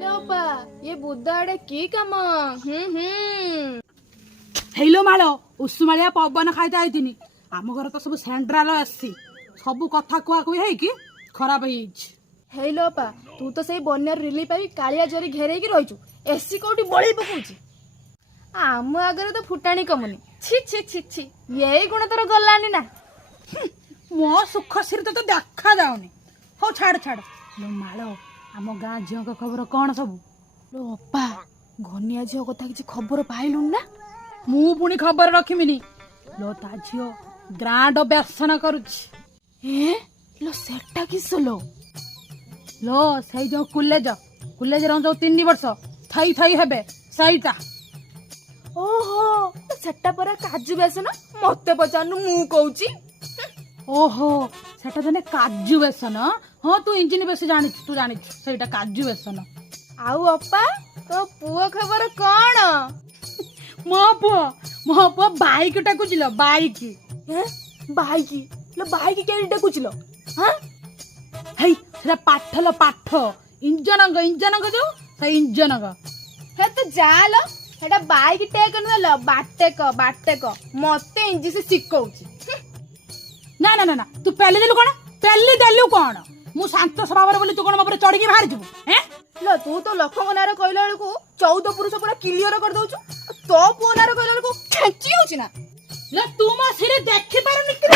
लोपा ये बुद्धाड़े की काम हेलो मालो उषुमालिया पवन खाइते आइथिनी आम घर तो सब सेंट्राल आसी सब कथा कुआ कुई है कि खराब है। हे लोपा तू तो सही बन्या रिलीफ पाई कालिया जरी घेरेकी रहिचु एसी कोठी बळी पकउची आम आगरे तो फुटाणी कमुनी छी छी छी छी यही गुण तोर गलानी ना मो सुख सिर तो देखा जाऊनी हो छाड़ छाड़ लो मालो आम गाँ झील को खबर कौन सब लोपा घनिया झील कथा किसी खबर पाइलु ना मु पुणी खबर रखिमिनी लो ता झील ग्रांड व्यसन करुछि ए लो सेटा किस लो लो सही जो कॉलेज रह जो 3 वर्ष थई थई हेबे सहीटा ओहो तो सेटा परा काजू बेसन मते पचारनु मु कहूची ओहो सेटा जने काजू बेसन हाँ तू इंजिन बेस जानी तू जानी सेटा काजू बेसन आउ अपा तो पुओ खबर कौन मो पुओ बाइक टाकुचिलो बाइक ए बाइकी लो बाइकी के डाकुचिलो हां हेई सेटा पाठ लो पाठ इंजन जो से इंजन हे तो जालो हेटा बाइक टेक नलो बाटेक मते इंजि से सिखौची ना ना ना ना तू पहले देलु कौन मु शांत स्वभाव बोली तू कौन मोपर चढ़ी के बाहर जीवु हैं लो तू तो लखंग नारे कहला बेलकू 14 पुरुष पूरा क्लियर कर दउछु तो पुओ नारे कहला बेलकू खेची होची ना ले तू मो सिरे देखि पारुनी कि